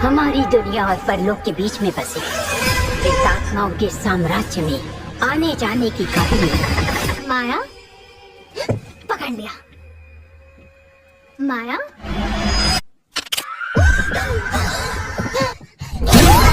हमारी दुनिया और परलोक के बीच में बसे प्रेतात्माओं के साम्राज्य में आने जाने की कहानी। माया, पकड़ लिया। माया,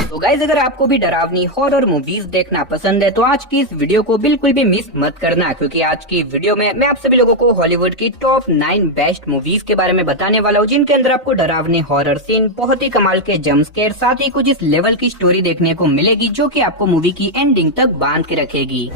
तो गाइज अगर आपको भी डरावनी हॉरर मूवीज देखना पसंद है तो आज की इस वीडियो को बिल्कुल भी मिस मत करना, क्योंकि आज की वीडियो में मैं आप सभी लोगों को हॉलीवुड की टॉप 9 बेस्ट मूवीज के बारे में बताने वाला हूँ, जिनके अंदर आपको डरावनी हॉरर सीन, बहुत ही कमाल के जंप स्केयर, साथ ही कुछ इस लेवल की स्टोरी देखने को मिलेगी जो कि आपको मूवी की एंडिंग तक बांध के रखेगी।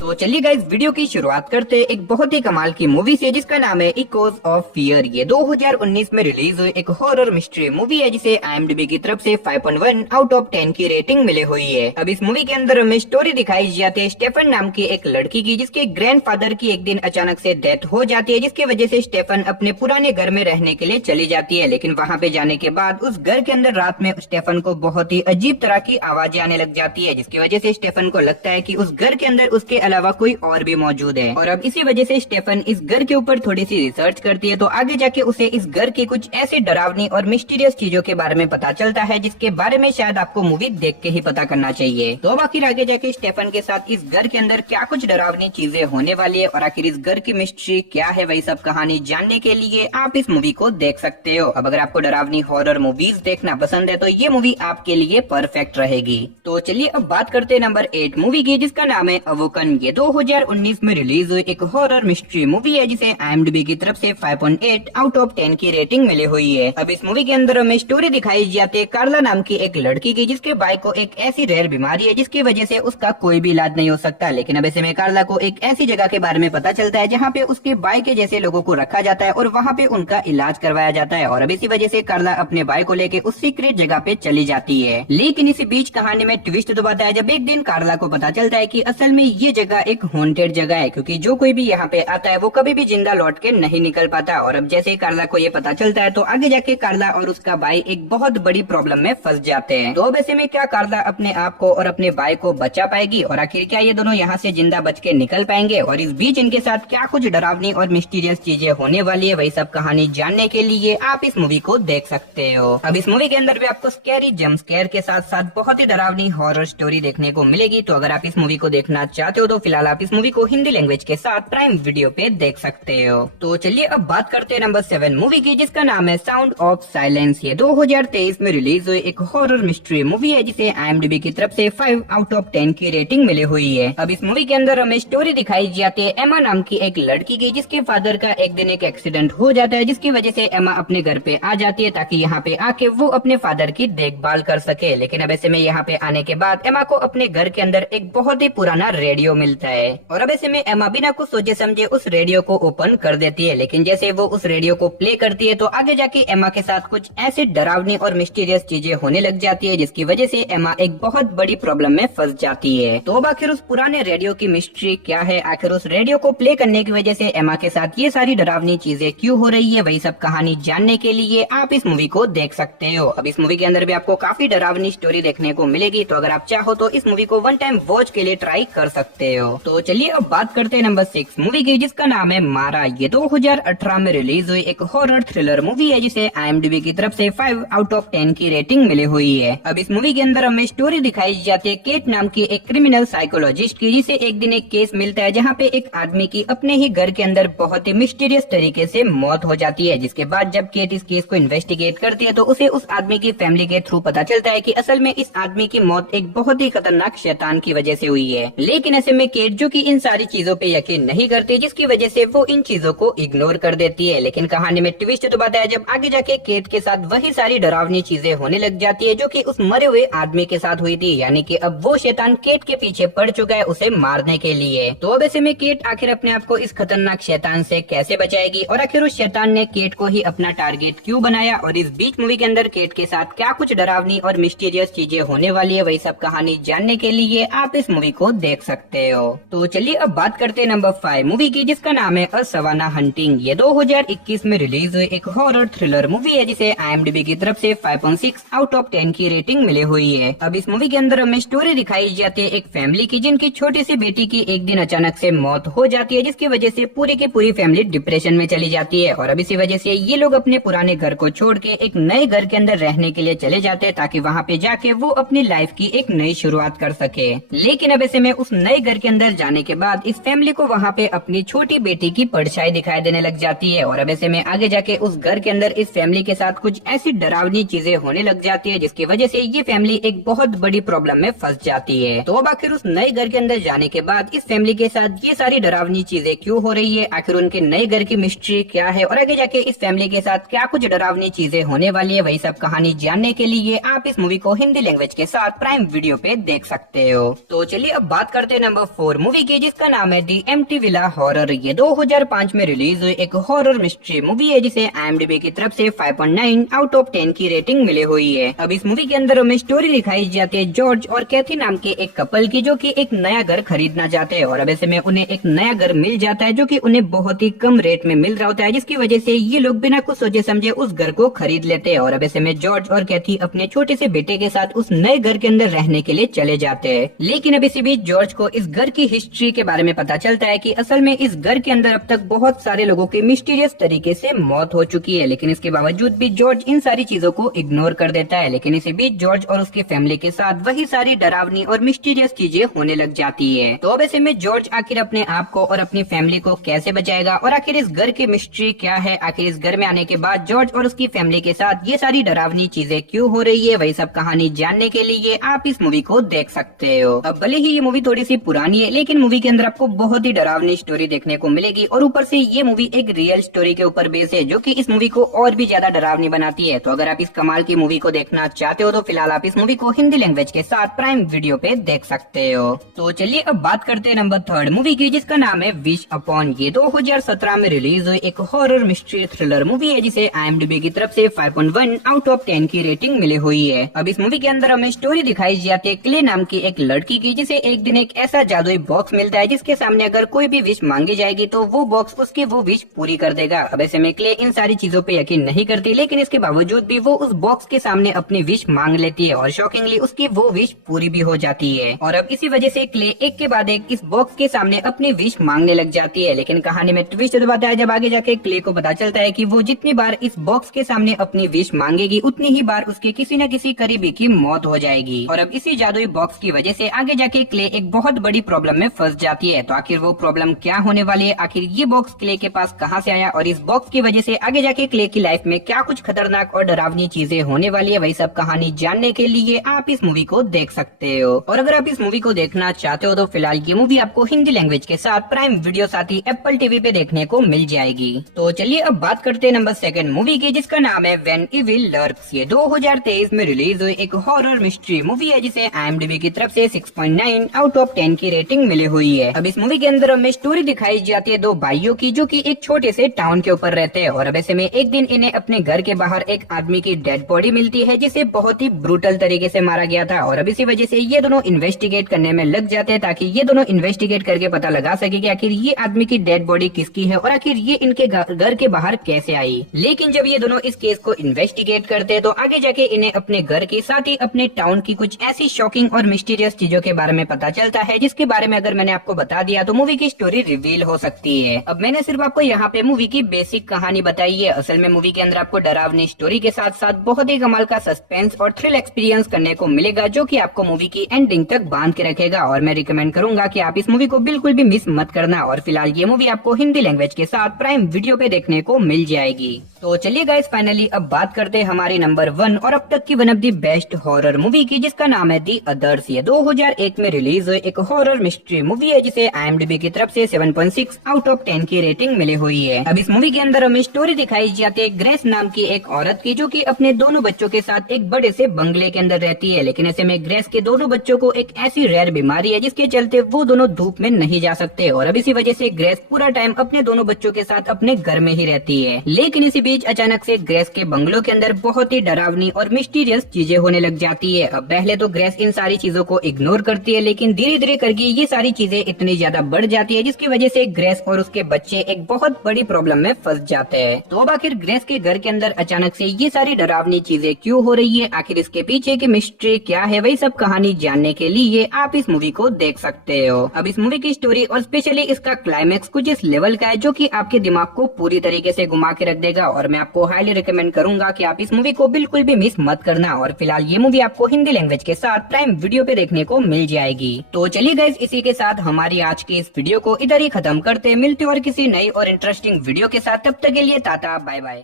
तो चलिए गाइस वीडियो की शुरुआत करते हैं एक बहुत ही कमाल की मूवी से जिसका नाम है इकोज ऑफ फियर। ये 2019 में रिलीज हुई एक हॉरर मिस्ट्री मूवी है जिसे IMDb की तरफ से 5.1 आउट ऑफ 10 की रेटिंग मिले हुई है। अब इस मूवी के अंदर हमें स्टोरी दिखाई जाती है स्टेफन नाम की एक लड़की की, जिसके ग्रैंडफादर की एक दिन अचानक से डेथ हो जाती है, जिसकी वजह से स्टेफन अपने पुराने घर में रहने के लिए चली जाती है। लेकिन वहाँ पे जाने के बाद उस घर के अंदर रात में स्टेफन को बहुत ही अजीब तरह की आवाजें आने लग जाती है, जिसकी वजह से स्टेफन को लगता है कि उस घर के अंदर उसके अलावा कोई और भी मौजूद है। और अब इसी वजह से स्टेफन इस घर के ऊपर थोड़ी सी रिसर्च करती है, तो आगे जाके उसे इस घर की कुछ ऐसी डरावनी और मिस्टीरियस चीजों के बारे में पता चलता है जिसके बारे में शायद आपको मूवी देख के ही पता करना चाहिए। तो अब आखिर आगे जाके स्टेफन के साथ इस घर के अंदर क्या कुछ डरावनी चीजें होने वाली है और आखिर इस घर की मिस्ट्री क्या है, वही सब कहानी जानने के लिए आप इस मूवी को देख सकते हो। अब अगर आपको डरावनी हॉरर मूवीज देखना पसंद है तो ये मूवी आपके लिए परफेक्ट रहेगी। तो चलिए अब बात करते हैं नंबर 8 मूवी की, जिसका नाम है अवोकन। ये 2019 में रिलीज हुई एक हॉरर मिस्ट्री मूवी है जिसे IMDb की तरफ से 5.8 आउट ऑफ 10 की रेटिंग मिली हुई है। अब इस मूवी के अंदर हमें स्टोरी दिखाई जाती है कार्ला नाम की एक लड़की की, जिसके भाई को एक ऐसी रेयर बीमारी है जिसकी वजह से उसका कोई भी इलाज नहीं हो सकता। लेकिन अब ऐसे में कार्ला को एक ऐसी जगह के बारे में पता चलता है जहाँ पे उसके भाई के जैसे लोगों को रखा जाता है और वहाँ पे उनका इलाज करवाया जाता है। और अब इसी वजह से कार्ला अपने भाई को लेके उस सीक्रेट जगह पे चली जाती है। लेकिन इसी बीच कहानी में ट्विस्ट तो आता है जब एक दिन कार्ला को पता चलता है कि असल में ये जगह एक हॉन्टेड जगह है, क्योंकि जो कोई भी यहाँ पे आता है वो कभी भी जिंदा लौट के नहीं निकल पाता। और अब जैसे ही कार्ला को ये पता चलता है तो आगे जाके कार्ला और उसका भाई एक बहुत बड़ी प्रॉब्लम में फंस जाते हैं। तो अब ऐसे में क्या कार्ला अपने आप को और अपने भाई को बचा पाएगी और आखिर क्या ये दोनों यहाँ से जिंदा बच के निकल पाएंगे, और इस बीच इनके साथ क्या कुछ डरावनी और मिस्टीरियस चीजें होने वाली है, वही सब कहानी जानने के लिए आप इस मूवी को देख सकते हो। अब इस मूवी के अंदर भी आपको स्कैरी जंप स्केयर के साथ साथ बहुत ही डरावनी हॉरर स्टोरी देखने को मिलेगी। तो अगर आप इस मूवी को देखना चाहते हो तो फिलहाल आप इस मूवी को हिंदी लैंग्वेज के साथ प्राइम वीडियो पे देख सकते हो। तो चलिए अब बात करते हैं नंबर 7 मूवी की, जिसका नाम है साउंड ऑफ साइलेंस। ये 2023 में रिलीज हुई एक हॉरर मिस्ट्री मूवी है जिसे IMDb की तरफ से 5 आउट ऑफ 10 की रेटिंग मिली हुई है। अब इस मूवी के अंदर हमें स्टोरी दिखाई जाती है एमा नाम की एक लड़की की, जिसके फादर का एक दिन एक एक्सीडेंट हो जाता है, जिसकी वजह से एमा अपने घर पे आ जाती है ताकि यहाँ पे आके वो अपने फादर की देखभाल कर सके। लेकिन अब ऐसे में यहाँ पे आने के बाद एमा को अपने घर के अंदर एक बहुत ही पुराना रेडियो मिलता है और अब ऐसे में एमा बिना कुछ सोचे समझे उस रेडियो को ओपन कर देती है। लेकिन जैसे वो उस रेडियो को प्ले करती है तो आगे जाके एमा के साथ कुछ ऐसी डरावनी और मिस्टीरियस चीजें होने लग जाती है, जिसकी वजह से एमा एक बहुत बड़ी प्रॉब्लम में फंस जाती है। तो अब आखिर उस पुराने रेडियो की मिस्ट्री क्या है, आखिर उस रेडियो को प्ले करने की वजह से एमा के साथ ये सारी डरावनी चीजें क्यों हो रही है, वही सब कहानी जानने के लिए आप इस मूवी को देख सकते हो। अब इस मूवी के अंदर भी आपको काफी डरावनी स्टोरी देखने को मिलेगी, तो अगर आप चाहो तो इस मूवी को वन टाइम वॉच के लिए ट्राई कर सकते हो। तो चलिए अब बात करते हैं नंबर 6 मूवी की, जिसका नाम है मारा। ये 2018 में रिलीज हुई एक हॉरर थ्रिलर मूवी है जिसे IMDb की तरफ से 5 आउट ऑफ 10 की रेटिंग मिली हुई है। अब इस मूवी के अंदर हमें स्टोरी दिखाई जाती है केट नाम की एक क्रिमिनल साइकोलॉजिस्ट की, जिसे एक दिन एक केस मिलता है जहाँ पे एक आदमी की अपने ही घर के अंदर बहुत ही मिस्टीरियस तरीके से मौत हो जाती है। जिसके बाद जब केट इस केस को इन्वेस्टिगेट करती है तो उसे उस आदमी की फैमिली के थ्रू पता चलता है कि असल में इस आदमी की मौत एक बहुत ही खतरनाक शैतान की वजह से हुई है। लेकिन ऐसे में केट जो कि इन सारी चीजों पे यकीन नहीं करती, जिसकी वजह से वो इन चीजों को इग्नोर कर देती है। लेकिन कहानी में ट्विस्ट तो बताया जब आगे जाके केट के साथ वही सारी डरावनी चीजें होने लग जाती है जो कि उस मरे हुए आदमी के साथ हुई थी, यानी कि अब वो शैतान केट के पीछे पड़ चुका है उसे मारने के लिए। तो अब ऐसे में केट आखिर अपने आप को इस खतरनाक शैतान से कैसे बचाएगी और आखिर उस शैतान ने केट को ही अपना टारगेट क्यों बनाया, और इस बीच मूवी के अंदर केट के साथ क्या कुछ डरावनी और मिस्टीरियस चीजें होने वाली है, वही सब कहानी जानने के लिए आप इस मूवी को देख सकते हो। हो। तो चलिए अब बात करते हैं नंबर 5 मूवी की, जिसका नाम है अ सवाना हंटिंग। ये 2021 में रिलीज हुई एक हॉरर थ्रिलर मूवी है, जिसे IMDb की तरफ से 5.6 आउट ऑफ 10 की रेटिंग मिली हुई है। अब इस मूवी के अंदर हमें स्टोरी दिखाई जाती है एक फैमिली की, जिनकी छोटी सी बेटी की एक दिन अचानक से मौत हो जाती है, जिसकी वजह से पूरी की पूरी फैमिली डिप्रेशन में चली जाती है। और अब इसी वजह से ये लोग अपने पुराने घर को छोड़ के एक नए घर के अंदर रहने के लिए चले जाते हैं, ताकि वहाँ पे जाके वो अपनी लाइफ की एक नई शुरुआत कर सके। लेकिन अब ऐसे में उस नए घर के अंदर जाने के बाद इस फैमिली को वहाँ पे अपनी छोटी बेटी की परछाई दिखाई देने लग जाती है। और अब ऐसे में आगे जाके उस घर के अंदर इस फैमिली के साथ कुछ ऐसी डरावनी चीजें होने लग जाती है, जिसकी वजह से ये फैमिली एक बहुत बड़ी प्रॉब्लम में फंस जाती है। तो अब आखिर उस नए घर के अंदर जाने के बाद इस फैमिली के साथ ये सारी डरावनी चीजें क्यों हो रही है, आखिर उनके नए घर की मिस्ट्री क्या है, और आगे जाके इस फैमिली के साथ क्या कुछ डरावनी चीजें होने वाली है, वही सब कहानी जानने के लिए आप इस मूवी को हिंदी लैंग्वेज के साथ प्राइम वीडियो पे देख सकते हो। तो चलिए अब बात करते हैं नंबर 4 मूवी की, जिसका नाम है दी एम्प्टी विला हॉरर। ये 2005 में रिलीज हुई एक हॉरर मिस्ट्री मूवी है, जिसे IMDb की तरफ से 5.9 आउट ऑफ 10 की रेटिंग मिली हुई है। अब इस मूवी के अंदर हमें स्टोरी दिखाई जाती है जॉर्ज और कैथी नाम के एक कपल की, जो कि एक नया घर खरीदना चाहते हैं। और अब ऐसे में उन्हें एक नया घर मिल जाता है, जो कि उन्हें बहुत ही कम रेट में मिल रहा होता है, जिसकी वजह से ये लोग बिना कुछ सोचे समझे उस घर को खरीद लेते हैं। और अब ऐसे में जॉर्ज और कैथी अपने छोटे से बेटे के साथ उस नए घर के अंदर रहने के लिए चले जाते हैं। लेकिन अब इसी बीच जॉर्ज को इस घर की हिस्ट्री के बारे में पता चलता है कि असल में इस घर के अंदर अब तक बहुत सारे लोगों की मिस्टीरियस तरीके से मौत हो चुकी है। लेकिन इसके बावजूद भी जॉर्ज इन सारी चीजों को इग्नोर कर देता है। लेकिन इसी बीच जॉर्ज और उसकी फैमिली के साथ वही सारी डरावनी और मिस्टीरियस चीजें होने लग जाती है। तो अब ऐसे में जॉर्ज आखिर अपने आप को और अपनी फैमिली को कैसे बचाएगा, और आखिर इस घर की मिस्ट्री क्या है, आखिर इस घर में आने के बाद जॉर्ज और उसकी फैमिली के साथ ये सारी डरावनी चीजें क्यों हो रही है, वही सब कहानी जानने के लिए आप इस मूवी को देख सकते हो। अब भले ही ये मूवी थोड़ी सी पुरानी है, लेकिन मूवी के अंदर आपको बहुत ही डरावनी स्टोरी देखने को मिलेगी, और ऊपर से ये मूवी एक रियल स्टोरी के ऊपर बेस है, जो कि इस मूवी को और भी ज्यादा डरावनी बनाती है। तो अगर आप इस कमाल की मूवी को देखना चाहते हो तो फिलहाल आप इस मूवी को हिंदी लैंग्वेज के साथ प्राइम वीडियो पे देख सकते हो। तो चलिए अब बात करते हैं नंबर 3 मूवी की, जिसका नाम है विश अपॉन। ये 2017 में रिलीज हुई एक हॉरर मिस्ट्री थ्रिलर मूवी है, जिसे IMDb की तरफ से 5.1 आउट ऑफ 10 की रेटिंग मिली हुई है। अब इस मूवी के अंदर हमें स्टोरी दिखाई जाती है क्ले नाम की एक लड़की की, जिसे एक दिन एक ऐसा जादुई बॉक्स मिलता है, जिसके सामने अगर कोई भी विश मांगी जाएगी तो वो बॉक्स उसकी वो विश पूरी कर देगा। अब ऐसे में क्ले इन सारी चीजों पे यकीन नहीं करती, लेकिन इसके बावजूद भी वो उस बॉक्स के सामने अपनी विश मांग लेती है, और शॉकिंगली उसकी वो विश पूरी भी हो जाती है। और अब इसी वजह से क्ले एक के बाद एक इस बॉक्स के सामने अपनी विश मांगने लग जाती है। लेकिन कहानी में ट्विस्ट दबाता है जब आगे जाके क्ले को पता चलता है कि वो जितनी बार इस बॉक्स के सामने अपनी विश मांगेगी, उतनी ही बार उसके किसी न किसी करीबी की मौत हो जाएगी। और अब इसी जादुई बॉक्स की वजह से आगे जाके क्ले एक बहुत बड़ी प्रॉब्लम में फंस जाती है। तो आखिर वो प्रॉब्लम क्या होने वाली है, आखिर ये बॉक्स क्ले के पास कहाँ से आया, और इस बॉक्स की वजह से आगे जाके क्ले की लाइफ में क्या कुछ खतरनाक और डरावनी चीजें होने वाली है, वही सब कहानी जानने के लिए आप इस मूवी को देख सकते हो। और अगर आप इस मूवी को देखना चाहते हो तो फिलहाल ये मूवी आपको हिंदी लैंग्वेज के साथ प्राइम वीडियो साथ ही एप्पल टीवी पे देखने को मिल जाएगी। तो चलिए अब बात करते हैं नंबर 2 मूवी की, जिसका नाम है व्हेन इविल लर्क्स। ये 2023 में रिलीज हुई एक हॉरर मिस्ट्री मूवी है, जिसे IMDb की तरफ से 6.9 आउट ऑफ 10 की रेटिंग मिली हुई है। अब इस मूवी के अंदर हमें स्टोरी दिखाई जाती है दो भाइयों की, जो कि एक छोटे से टाउन के ऊपर रहते हैं। और अब ऐसे में एक दिन इन्हें अपने घर के बाहर एक आदमी की डेड बॉडी मिलती है, जिसे बहुत ही ब्रूटल तरीके से मारा गया था। और अब इसी वजह से ये दोनों इन्वेस्टिगेट करने में लग जाते हैं, ताकि ये दोनों इन्वेस्टिगेट करके पता लगा सके कि आखिर ये आदमी की डेड बॉडी किसकी है, और आखिर ये इनके घर के बाहर कैसे आई। लेकिन जब ये दोनों इस केस को इन्वेस्टिगेट करते हैं तो आगे जाके इन्हें अपने घर के साथ ही अपने टाउन की कुछ ऐसी शॉकिंग और मिस्टीरियस चीजों के बारे में पता चलता है, जिसके बारे में अगर मैंने आपको बता दिया तो मूवी की स्टोरी रिवील हो सकती है। अब मैंने सिर्फ आपको यहाँ पे मूवी की बेसिक कहानी बताई है। असल में मूवी के अंदर आपको डरावनी स्टोरी के साथ साथ बहुत ही कमाल का सस्पेंस और थ्रिल एक्सपीरियंस करने को मिलेगा, जो कि आपको मूवी की एंडिंग तक बांध के रखेगा। और मैं रिकमेंड करूंगा कि आप इस मूवी को बिल्कुल भी मिस मत करना। और फिलहाल ये मूवी आपको हिंदी लैंग्वेज के साथ प्राइम वीडियो पे देखने को मिल जाएगी। तो चलिए गाइस फाइनली अब बात करते हैं हमारी नंबर 1 और अब तक की one of the best horror movie की, जिसका नाम है दी अदर्स। ये 2001 में रिलीज हुई एक हॉरर मिस्ट्री मूवी है, जिसे IMDb की तरफ से 7.6 आउट ऑफ 10 की रेटिंग मिली हुई है। अब इस मूवी के अंदर हमें स्टोरी दिखाई जाती है ग्रेस नाम की एक औरत की, जो कि अपने दोनों बच्चों के साथ एक बड़े से बंगले के अंदर रहती है। लेकिन ऐसे में ग्रेस के दोनों बच्चों को एक ऐसी रेयर बीमारी है, जिसके चलते वो दोनों धूप में नहीं जा सकते। और अब इसी वजह से ग्रेस पूरा टाइम अपने दोनों बच्चों के साथ अपने घर में ही रहती है। लेकिन इसी बीच अचानक से ग्रेस के बंगलों के अंदर बहुत ही डरावनी और मिस्टीरियस चीजें होने लग जाती है। अब पहले तो ग्रेस इन सारी चीजों को इग्नोर करती है, लेकिन धीरे धीरे करके ये सारी चीजें इतनी ज्यादा बढ़ जाती है जिसकी वजह से ग्रेस और उसके बच्चे एक बहुत बड़ी प्रॉब्लम में फंस जाते हैं। तो अब आखिर ग्रेस के घर के अंदर अचानक से ये सारी डरावनी चीजें क्यों हो रही है, आखिर इसके पीछे की मिस्ट्री क्या है, वही सब कहानी जानने के लिए आप इस मूवी को देख सकते हो। अब इस मूवी की स्टोरी और स्पेशली इसका क्लाइमेक्स कुछ इस लेवल का है जो कि आपके दिमाग को पूरी तरीके से घुमा के रख देगा और मैं आपको हाईली रिकमेंड करूंगा कि आप इस मूवी को बिल्कुल भी मिस मत करना। और फिलहाल ये मूवी आपको हिंदी लैंग्वेज के साथ प्राइम वीडियो पे देखने को मिल जाएगी। तो चलिए गाइस, इसी के साथ हमारी आज की इस वीडियो को इधर ही खत्म करते हैं। मिलते और किसी नई और इंटरेस्टिंग वीडियो के साथ, तब तक के लिए टाटा बाय बाय।